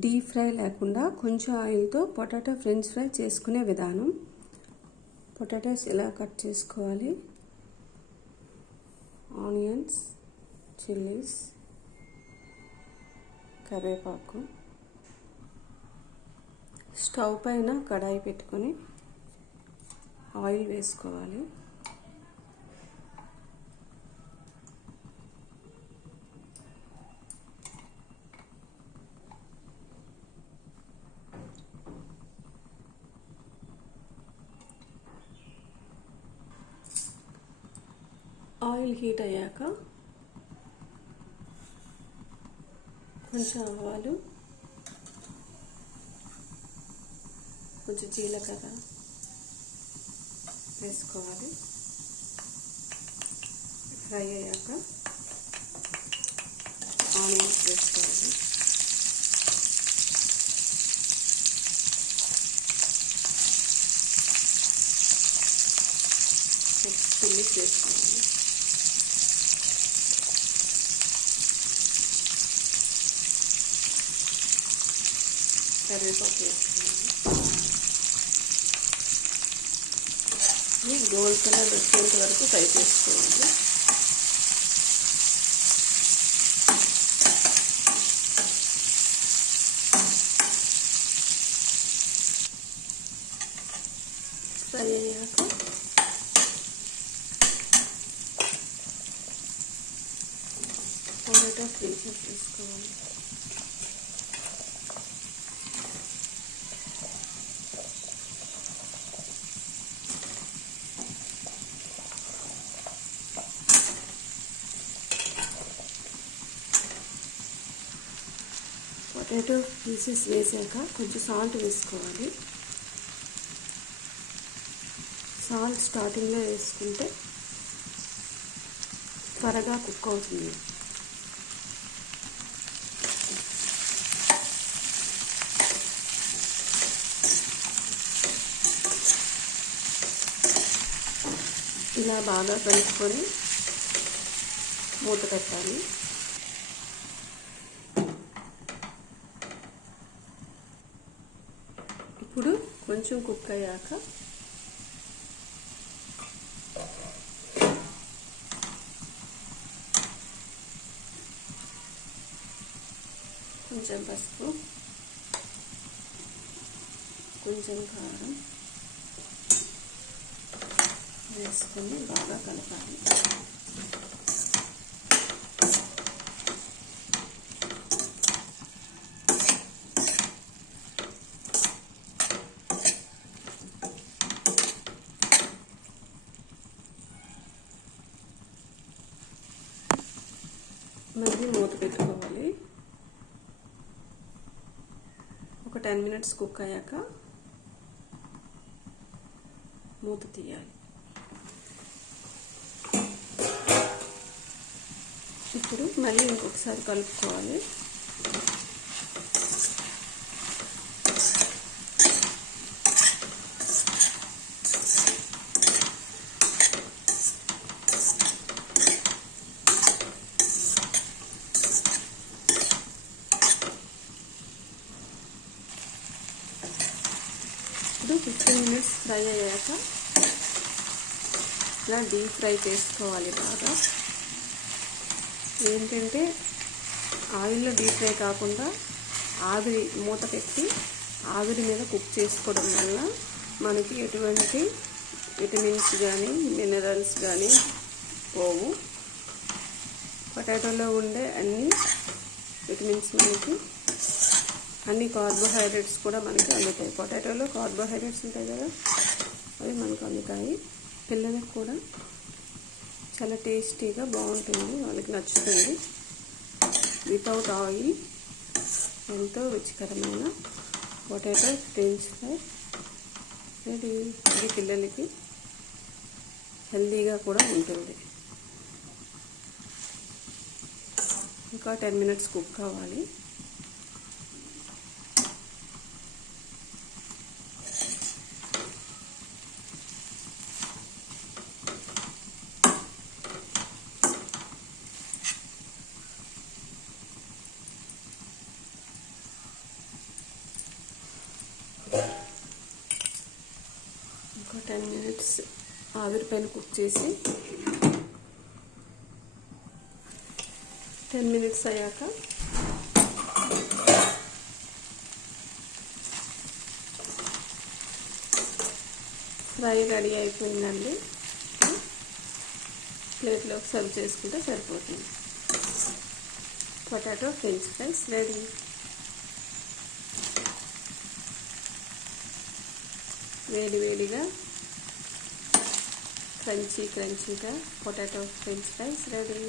Deep fry లేకుండా కొంచెం ఆయిల్తో పొటాటో ఫ్రెంచ్ ఫ్రై చేసుకునే విధానం. పొటాటోస్ ఇలా కట్ చేసుకోవాలి. ఆనియన్స్, చిల్లీస్, కరివేపాకు. స్టవ్ పైన కడాయి పెట్టుకొని ఆయిల్ వేసుకోవాలి. ఆయిల్ హీట్ అయ్యాక కొంచెం ఆవాలు, కొంచెం జీలకర్ర వేసుకోవాలి. ఫ్రై అయ్యాక ఆనియన్స్ వేసుకోవాలి. నెక్స్ట్ చిల్లీస్ వేసుకోవాలి. కరివేపాకు వేసుకోవాలి. ఇది గోల్డ్ కలర్ వచ్చేంత వరకు ఫ్రై చేసుకోవాలి. ఫ్రై అయ్యాక టొమాటో పీసెస్ వేసుకోవాలి. పొటాటో పీసెస్ వేసాక కొంచెం సాల్ట్ వేసుకోవాలి. సాల్ట్ స్టార్టింగ్లో వేసుకుంటే త్వరగా కుక్ అవుతుంది. ఇలా బాగా కలుపుకొని మూత పెట్టాలి. ఇప్పుడు కొంచెం కుక్ అయ్యాక కొంచెం పసుపు, కొంచెం కారం వేసుకొని బాగా కలపాలి. మళ్ళీ మూత పెట్టుకోవాలి. ఒక 10 మినిట్స్ కుక్ అయ్యాక మూత తీయాలి. ఇప్పుడు మళ్ళీ ఇంకొకసారి కలుపుకోవాలి. ఇప్పుడు 15 మినిట్స్ ఫ్రై అయ్యాక ఇలా డీప్ ఫ్రై చేసుకోవాలి బాగా. ఏంటంటే ఆయిల్లో డీప్ ఫ్రై కాకుండా ఆవిరి మూత పెట్టి ఆవిరి మీద కుక్ చేసుకోవడం వల్ల మనకి ఎటువంటి విటమిన్స్ కానీ మినరల్స్ కానీ పోవు. పొటాటోలో ఉండే అన్ని విటమిన్స్ మనకి, అన్ని కార్బోహైడ్రేట్స్ కూడా మనకి అందుతాయి. పొటాటోలో కార్బోహైడ్రేట్స్ ఉంటాయి కదా, అవి మనకు అందుతాయి. పిల్లలకు కూడా చాలా టేస్టీగా బాగుంటుంది, వాళ్ళకి నచ్చుతుంది. వితౌట్ ఆయిల్ ఎంతో రుచికరమైన పొటాటో ఫ్రెంచ్ ఫ్రై రెడీ. ఇది పిల్లలకి హెల్తీగా కూడా ఉంటుంది. ఇంకా 10 మినిట్స్ కుక్ కావాలి. 10 మినిట్స్ ఆవిరి పైన కుక్ చేసి 10 మినిట్స్ అయ్యాక ఫ్రై రెడీ అయిపోయిందండి. ప్లేట్లోకి సర్వ్ చేసుకుంటే సరిపోతుంది. Potato French fries ready. వేడివేడిగా క్రంచీగా పొటాటో ఫ్రెంచ్ ఫ్రైస్ రెడీ.